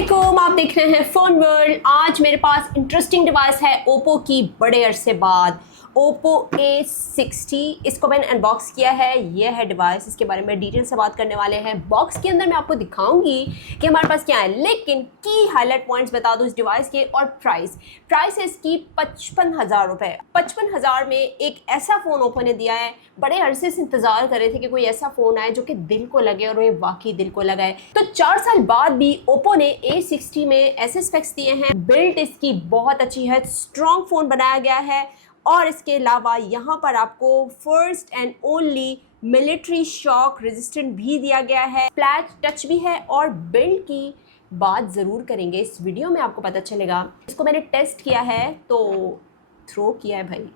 अस्सलामुअलैकुम, आप देख रहे हैं फोन वर्ल्ड। आज मेरे पास इंटरेस्टिंग डिवाइस है ओप्पो की बड़े अरसे बाद ओप्पो A60। इसको मैंने अनबॉक्स किया है। ये है डिवाइस, इसके बारे में डिटेल से बात करने वाले हैं। बॉक्स के अंदर मैं आपको दिखाऊंगी कि हमारे पास क्या है, लेकिन की हाईलाइट पॉइंट्स बता दूं इस डिवाइस के। और प्राइस है इसकी 55,000 रुपये। 55,000 में एक ऐसा फ़ोन ओप्पो ने दिया है। बड़े अरसे से इंतज़ार कर रहे थे कि कोई ऐसा फ़ोन आए जो कि दिल को लगे, और ये वाकई दिल को लगाए। तो 4 साल बाद भी ओप्पो ने A60 में ऐसे स्पेक्स दिए हैं। बिल्ड इसकी बहुत अच्छी है, स्ट्रॉन्ग फ़ोन बनाया गया है। और इसके अलावा यहाँ पर आपको first and only military shock resistant भी दिया गया है। फ्लैट टच भी है। और बिल्ड की बात ज़रूर करेंगे, इस वीडियो में आपको पता चलेगा। इसको मैंने टेस्ट किया है तो थ्रो किया है भाई।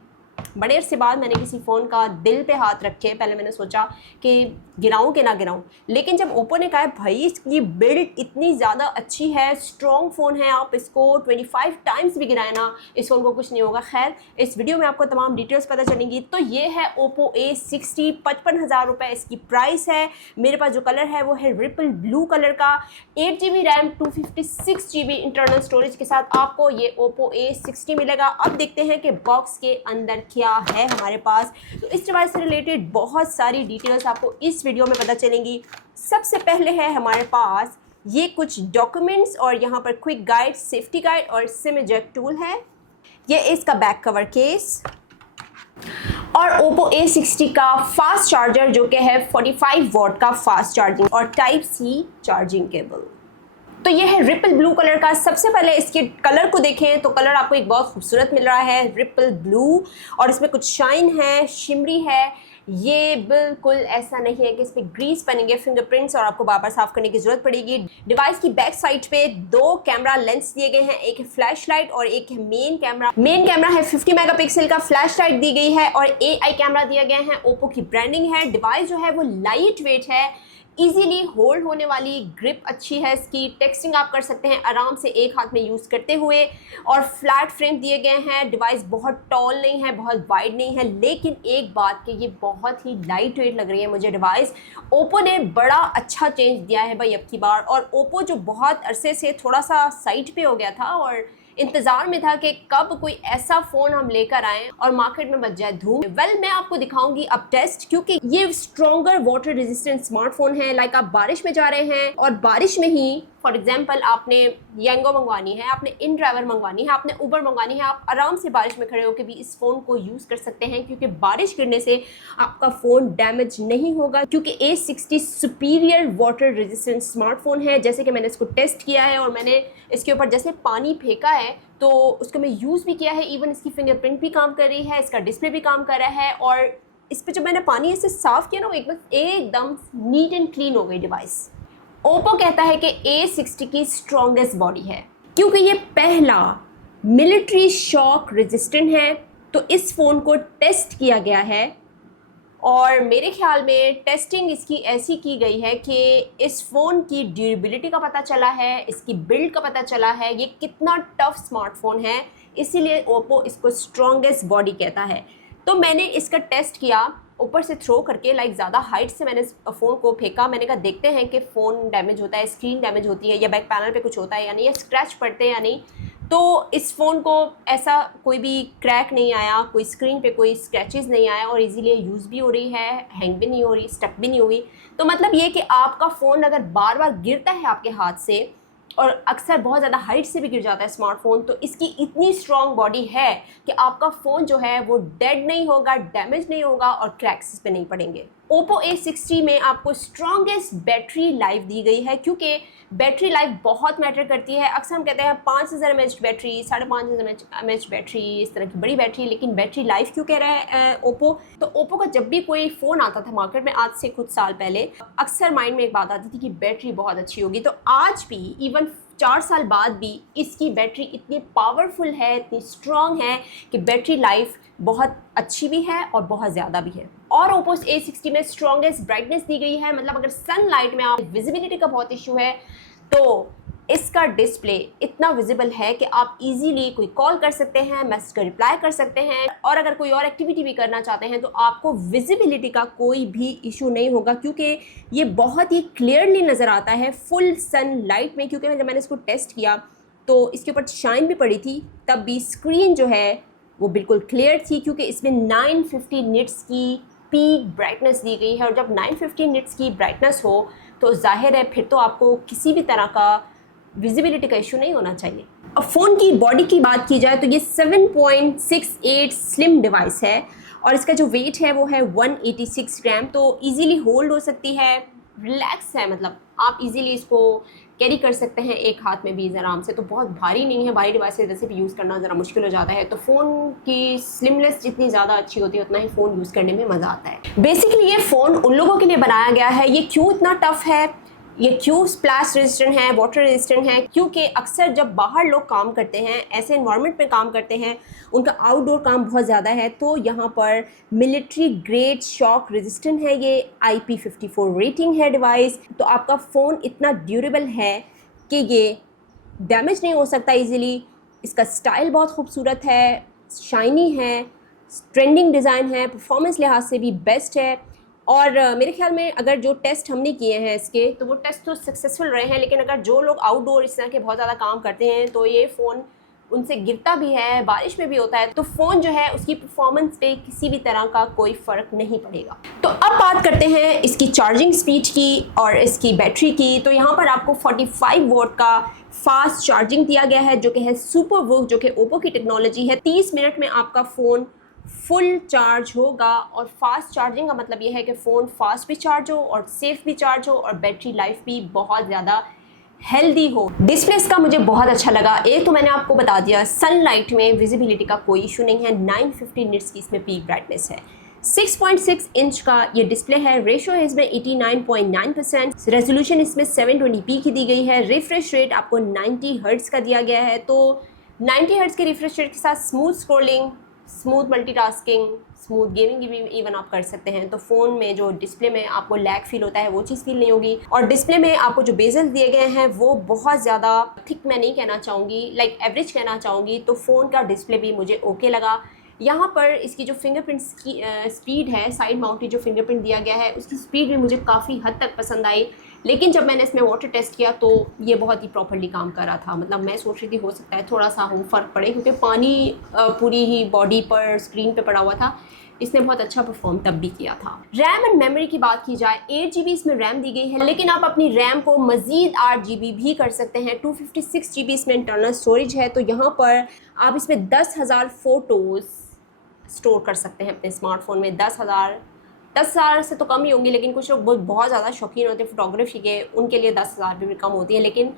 बड़े अरसे बाद मैंने किसी फ़ोन का दिल पे हाथ रखे। पहले मैंने सोचा कि गिराऊं कि ना गिराऊं, लेकिन जब ओप्पो ने कहा भाई इसकी बिल्ड इतनी ज़्यादा अच्छी है, स्ट्रॉन्ग फ़ोन है, आप इसको 25 टाइम्स भी गिराए ना, इस फ़ोन को कुछ नहीं होगा। खैर, इस वीडियो में आपको तमाम डिटेल्स पता चलेंगी। तो ये है ओप्पो A60, 55,000 रुपये इसकी प्राइस है। मेरे पास जो कलर है वो है रिपल ब्लू कलर का। 8GB RAM, 256GB internal storage के साथ आपको ये ओप्पो A60 मिलेगा। अब देखते हैं कि बॉक्स के अंदर क्या है हमारे पास। तो इस डिवाइस से रिलेटेड बहुत सारी डिटेल्स आपको इस वीडियो में पता चलेंगी। सबसे पहले है हमारे पास ये कुछ डॉक्यूमेंट्स, और यहाँ पर क्विक गाइड, सेफ्टी गाइड और सिम इजेक्ट टूल है। ये इसका बैक कवर केस और ओप्पो A60 का फास्ट चार्जर जो कि है 45 वॉट का फास्ट चार्जिंग और टाइप सी चार्जिंग केबल। तो ये है रिपल ब्लू कलर का। सबसे पहले इसके कलर को देखें तो कलर आपको एक बहुत खूबसूरत मिल रहा है, रिपल ब्लू, और इसमें कुछ शाइन है, शिमरी है। ये बिल्कुल ऐसा नहीं है कि इस पर ग्रीस बनेंगे, फिंगरप्रिंट्स और आपको बार बार साफ करने की जरूरत पड़ेगी। डिवाइस की बैक साइड पे 2 कैमरा लेंस दिए गए हैं, एक है फ्लैश लाइट और एक है मेन कैमरा। मेन कैमरा है 50 मेगापिक्सल का, फ्लैश लाइट दी गई है और AI कैमरा दिया गया है। ओप्पो की ब्रांडिंग है। डिवाइस जो है वो लाइट वेट है, इजीली होल्ड होने वाली, ग्रिप अच्छी है इसकी। टेक्सटिंग आप कर सकते हैं आराम से एक हाथ में यूज़ करते हुए। और फ्लैट फ्रेम दिए गए हैं। डिवाइस बहुत टॉल नहीं है, बहुत वाइड नहीं है, लेकिन एक बात कि ये बहुत ही लाइट वेट लग रही है मुझे डिवाइस। ओप्पो ने बड़ा अच्छा चेंज दिया है भाई अब की बार। और ओप्पो जो बहुत अरसे से थोड़ा सा साइड पे हो गया था और इंतजार में था कि कब कोई ऐसा फोन हम लेकर आएं और मार्केट में मच जाए धूम। मैं आपको दिखाऊंगी अब टेस्ट, क्योंकि ये स्ट्रॉन्गर वाटर रेजिस्टेंट स्मार्टफोन है। लाइक आप बारिश में जा रहे हैं और बारिश में ही फॉर एग्जाम्पल आपने येंगो मंगवानी है, आपने इन ड्राइवर मंगवानी है, आपने उबर मंगवानी है, आप आराम से बारिश में खड़े होकर भी इस फ़ोन को यूज़ कर सकते हैं, क्योंकि बारिश गिरने से आपका फ़ोन डैमेज नहीं होगा। क्योंकि A60 superior water resistant smartphone है। जैसे कि मैंने इसको टेस्ट किया है और मैंने इसके ऊपर जैसे पानी फेंका है तो उसको मैं यूज़ भी किया है। इवन इसकी फिंगरप्रिंट भी काम कर रही है, इसका डिस्प्ले भी काम कर रहा है। और इस पर जब मैंने पानी इससे साफ़ किया ना, वो एकदम नीट एंड क्लीन हो गई डिवाइस। ओप्पो कहता है कि A60 की स्ट्रॉन्गेस्ट बॉडी है क्योंकि ये पहला मिलिट्री शॉक रेजिस्टेंट है। तो इस फ़ोन को टेस्ट किया गया है और मेरे ख्याल में टेस्टिंग इसकी ऐसी की गई है कि इस फ़ोन की ड्यूरेबिलिटी का पता चला है, इसकी बिल्ड का पता चला है, ये कितना टफ स्मार्टफोन है, इसीलिए ओप्पो इसको स्ट्रॉन्गेस्ट बॉडी कहता है। तो मैंने इसका टेस्ट किया ऊपर से थ्रो करके, लाइक ज़्यादा हाइट से मैंने फ़ोन को फेंका। मैंने कहा देखते हैं कि फ़ोन डैमेज होता है, स्क्रीन डैमेज होती है, या बैक पैनल पे कुछ होता है या नहीं, या स्क्रैच पड़ते हैं या नहीं। तो इस फ़ोन को ऐसा कोई भी क्रैक नहीं आया, कोई स्क्रीन पे कोई स्क्रैचेस नहीं आया, और इजीली यूज़ भी हो रही है, हैंग भी नहीं हो रही, स्टक भी नहीं हुई। तो मतलब ये कि आपका फ़ोन अगर बार बार गिरता है आपके हाथ से, और अक्सर बहुत ज़्यादा हाइट से भी गिर जाता है स्मार्टफोन, तो इसकी इतनी स्ट्रॉन्ग बॉडी है कि आपका फ़ोन जो है वो डेड नहीं होगा, डैमेज नहीं होगा और क्रैक्स पे नहीं पड़ेंगे। ओप्पो A60 में आपको स्ट्रॉन्गेस्ट बैटरी लाइफ दी गई है, क्योंकि बैटरी लाइफ बहुत मैटर करती है। अक्सर हम कहते हैं 5000 mAh बैटरी, 5500 mAh बैटरी, इस तरह की बड़ी बैटरी, लेकिन बैटरी लाइफ क्यों कह रहा है ओप्पो? तो ओप्पो का जब भी कोई फ़ोन आता था मार्केट में आज से कुछ साल पहले, अक्सर माइंड में एक बात आती थी कि बैटरी बहुत अच्छी होगी। तो आज भी इवन 4 साल बाद भी इसकी बैटरी इतनी पावरफुल है, इतनी स्ट्रॉन्ग है कि बैटरी लाइफ बहुत अच्छी भी है और बहुत ज़्यादा भी है। और ओप्पो A60 में स्ट्रॉन्गेस्ट ब्राइटनेस दी गई है। मतलब अगर सनलाइट में आप विजिबिलिटी का बहुत इशू है तो इसका डिस्प्ले इतना विजिबल है कि आप इजीली कोई कॉल कर सकते हैं, मैसेज का रिप्लाई कर सकते हैं, और अगर कोई और एक्टिविटी भी करना चाहते हैं तो आपको विजिबिलिटी का कोई भी इशू नहीं होगा, क्योंकि ये बहुत ही क्लियरली नज़र आता है फुल सन लाइट में। क्योंकि जब मैंने इसको टेस्ट किया तो इसके ऊपर शाइन भी पड़ी थी, तब भी स्क्रीन जो है वो बिल्कुल क्लियर थी, क्योंकि इसमें 950 निट्स की पीक ब्राइटनेस दी गई है। और जब 950 निट्स की ब्राइटनेस हो तो जाहिर है फिर तो आपको किसी भी तरह का विजिबिलिटी का इशू नहीं होना चाहिए। अब फ़ोन की बॉडी की बात की जाए तो ये 7.68 स्लिम डिवाइस है, और इसका जो वेट है वो है 186 ग्राम, तो इजीली होल्ड हो सकती है, रिलैक्स है, मतलब आप इजीली इसको कैरी कर सकते हैं एक हाथ में भी आराम से, तो बहुत भारी नहीं है। भारी डिवाइस वैसे भी यूज़ करना ज़रा मुश्किल हो जाता है, तो फ़ोन की स्लिमनेस जितनी ज़्यादा अच्छी होती है उतना ही फ़ोन यूज़ करने में मज़ा आता है। बेसिकली ये फ़ोन उन लोगों के लिए बनाया गया है। ये क्यों इतना टफ़ है, ये क्यों स्प्लैश रेजिस्टेंट है, वाटर रेजिस्टेंट है, क्योंकि अक्सर जब बाहर लोग काम करते हैं, ऐसे इन्वायरमेंट में काम करते हैं, उनका आउटडोर काम बहुत ज़्यादा है, तो यहाँ पर मिलिट्री ग्रेड शॉक रेजिस्टेंट है, ये IP54 रेटिंग है डिवाइस। तो आपका फ़ोन इतना ड्यूरेबल है कि ये डैमेज नहीं हो सकता ईज़िली। इसका स्टाइल बहुत खूबसूरत है, शाइनी है, ट्रेंडिंग डिज़ाइन है, परफॉर्मेंस लिहाज से भी बेस्ट है। और मेरे ख्याल में अगर जो टेस्ट हमने किए हैं इसके, तो वो टेस्ट तो सक्सेसफुल रहे हैं, लेकिन अगर जो लोग आउटडोर इस तरह के बहुत ज़्यादा काम करते हैं तो ये फ़ोन उनसे गिरता भी है, बारिश में भी होता है, तो फ़ोन जो है उसकी परफॉर्मेंस पे किसी भी तरह का कोई फ़र्क नहीं पड़ेगा। तो अब बात करते हैं इसकी चार्जिंग स्पीड की और इसकी बैटरी की। तो यहाँ पर आपको 45 वोल्ट का फास्ट चार्जिंग दिया गया है, जो कि है सुपर वुक, जो कि ओप्पो की टेक्नोलॉजी है। 30 मिनट में आपका फ़ोन फुल चार्ज होगा, और फास्ट चार्जिंग का मतलब ये है कि फ़ोन फास्ट भी चार्ज हो और सेफ भी चार्ज हो और बैटरी लाइफ भी बहुत ज़्यादा हेल्दी हो। डिस्प्ले इसका मुझे बहुत अच्छा लगा। एक तो मैंने आपको बता दिया सनलाइट में विजिबिलिटी का कोई इशू नहीं है, 950 निट्स की इसमें पीक ब्राइटनेस है, 6.6 इंच का ये डिस्प्ले है, रेशो है इसमें 89.9%, रेजोल्यूशन इसमें 720p की दी गई है, रिफ्रेश रेट आपको 90 हर्ट्ज़ का दिया गया है। तो 90 हर्ट्ज़ के रिफ्रेश रेट के साथ smooth scrolling, smooth multitasking, smooth gaming भी इवन आप कर सकते हैं। तो फ़ोन में जो डिस्प्ले में आपको लैग फील होता है वो चीज़ फील नहीं होगी। और डिस्प्ले में आपको जो बेजल दिए गए हैं वो बहुत ज़्यादा थिक मैं नहीं कहना चाहूँगी, लाइक एवरेज कहना चाहूँगी। तो फ़ोन का डिस्प्ले भी मुझे ओके लगा। यहाँ पर इसकी जो फिंगरप्रिंट्स की स्पीड है, साइड माउंटेड जो फिंगरप्रिंट दिया गया है उसकी स्पीड भी मुझे काफ़ी हद तक पसंद आई। लेकिन जब मैंने इसमें वाटर टेस्ट किया तो ये बहुत ही प्रॉपर्ली काम कर रहा था। मतलब मैं सोच रही थी हो सकता है थोड़ा सा हो फ़र्क पड़े, क्योंकि पानी पूरी ही बॉडी पर स्क्रीन पे पड़ा हुआ था। इसने बहुत अच्छा परफॉर्म तब भी किया था। रैम एंड मेमोरी की बात की जाए, 8 GB इसमें रैम दी गई है, लेकिन आप अपनी रैम को मज़ीद 8 GB भी कर सकते हैं। 256 GB इसमें इंटरनल स्टोरेज है। तो यहाँ पर आप इसमें 10,000 फ़ोटोज़ स्टोर कर सकते हैं अपने स्मार्टफोन में। 10,000 से तो कम ही होंगी, लेकिन कुछ लोग बहुत ज़्यादा शौकीन होते हैं फोटोग्राफी के, उनके लिए 10,000 भी कम होती है, लेकिन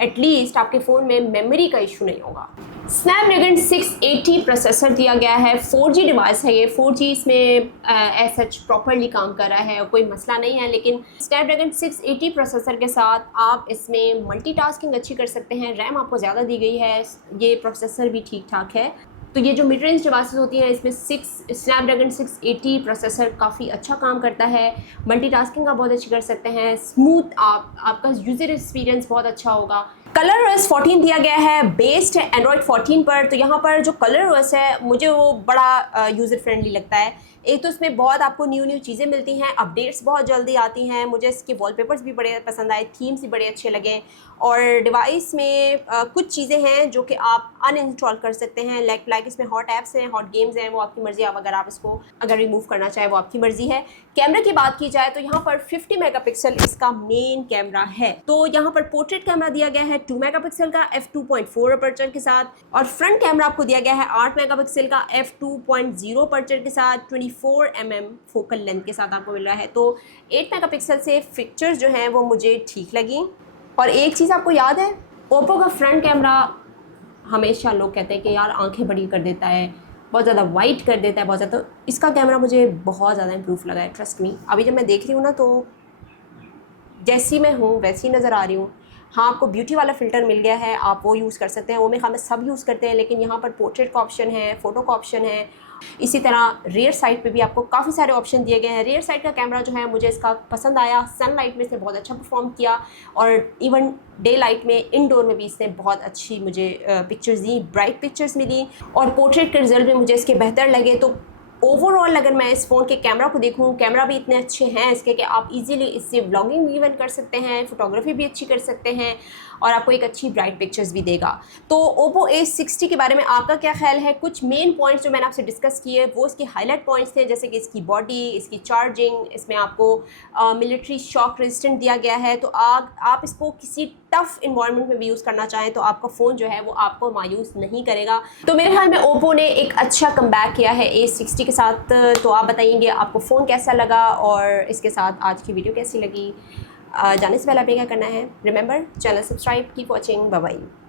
एटलीस्ट आपके फ़ोन में मेमोरी का इशू नहीं होगा। स्नैपड्रैगन 680 प्रोसेसर दिया गया है, 4G डिवाइस है ये, 4G इसमें एज सच प्रॉपरली काम कर रहा है, कोई मसला नहीं है। लेकिन स्नैपड्रैगन 680 प्रोसेसर के साथ आप इसमें मल्टीटास्किंग अच्छी कर सकते हैं। रैम आपको ज़्यादा दी गई है, ये प्रोसेसर भी ठीक ठाक है। तो ये जो मिड रेंज डिवाइसेस होती हैं इसमें स्नैपड्रैगन 680 प्रोसेसर काफ़ी अच्छा काम करता है। मल्टीटास्किंग आप बहुत अच्छी कर सकते हैं, स्मूथ आपका यूज़र एक्सपीरियंस बहुत अच्छा होगा। कलर OS 14 दिया गया है, बेस्ड है एंड्रॉयड 14 पर। तो यहाँ पर जो कलर OS है मुझे वो बड़ा यूज़र फ्रेंडली लगता है। एक तो इसमें बहुत आपको न्यू चीज़ें मिलती हैं, अपडेट्स बहुत जल्दी आती हैं, मुझे इसके वॉलपेपर्स भी बड़े पसंद आए, थीम्स भी बड़े अच्छे लगे। और डिवाइस में कुछ चीज़ें हैं जो कि आप अनइंस्टॉल कर सकते हैं, लाइक इसमें हॉट ऐप्स हैं, हॉट गेम्स हैं, वो आपकी मर्ज़ी। अगर आप इसको रिमूव करना चाहें वो आपकी मर्ज़ी है। कैमरा की बात की जाए तो यहाँ पर 50 मेगापिक्सल इसका मेन कैमरा है। तो यहाँ पर पोर्ट्रेट कैमरा दिया गया है 2 मेगापिक्सल का f2.4 अपर्चर के साथ, और फ्रंट कैमरा आपको दिया गया है 8 मेगापिक्सल का f2.0 अपर्चर के साथ, 24 mm फोकल लेंथ के साथ आपको मिल रहा है। तो 8 मेगापिक्सल से पिक्चर्स जो हैं वो मुझे ठीक लगी। और एक चीज़ आपको याद है, ओप्पो का फ्रंट कैमरा हमेशा लोग कहते हैं कि यार आंखें बड़ी कर देता है, बहुत ज़्यादा वाइट कर देता है बहुत ज़्यादा। तो इसका कैमरा मुझे बहुत ज़्यादा इम्प्रूव लगा है, ट्रस्ट मी। अभी जब मैं देख रही हूँ ना तो जैसी मैं हूँ वैसी नज़र आ रही हूँ। हाँ, आपको ब्यूटी वाला फ़िल्टर मिल गया है, आप वो यूज़ कर सकते हैं। वो मेरे ख्याल में सब यूज़ करते हैं, लेकिन यहाँ पर पोर्ट्रेट का ऑप्शन है, फ़ोटो का ऑप्शन है। इसी तरह रेयर साइड पे भी आपको काफ़ी सारे ऑप्शन दिए गए हैं। रेयर साइड का कैमरा जो है मुझे इसका पसंद आया, सनलाइट में इसने बहुत अच्छा परफॉर्म किया और इवन डे लाइट में, इनडोर में भी इसने बहुत अच्छी मुझे पिक्चर्स दी, ब्राइट पिक्चर्स मिली और पोर्ट्रेट के रिजल्ट में मुझे इसके बेहतर लगे। तो ओवरऑल अगर मैं इस फ़ोन के कैमरा को देखूँ, कैमरा भी इतने अच्छे हैं इसके कि आप इजीली इससे व्लॉगिंग भी इवन कर सकते हैं, फ़ोटोग्राफी भी अच्छी कर सकते हैं और आपको एक अच्छी ब्राइट पिक्चर्स भी देगा। तो Oppo A60 के बारे में आपका क्या ख्याल है? कुछ मेन पॉइंट्स जो मैंने आपसे डिस्कस किए वो इसके हाईलाइट पॉइंट्स थे, जैसे कि इसकी बॉडी, इसकी चार्जिंग, इसमें आपको मिलिट्री शॉक रेजिस्टेंट दिया गया है। तो आप इसको किसी टफ़ इन्वायरमेंट में भी यूज़ करना चाहें तो आपका फ़ोन जो है वो आपको मायूस नहीं करेगा। तो मेरे ख्याल में Oppo ने एक अच्छा कमबैक किया है A60 के साथ। तो आप बताइएंगे आपको फ़ोन कैसा लगा और इसके साथ आज की वीडियो कैसी लगी। जाने से पहले आपने क्या करना है, remember channel subscribe, keep watching, bye bye.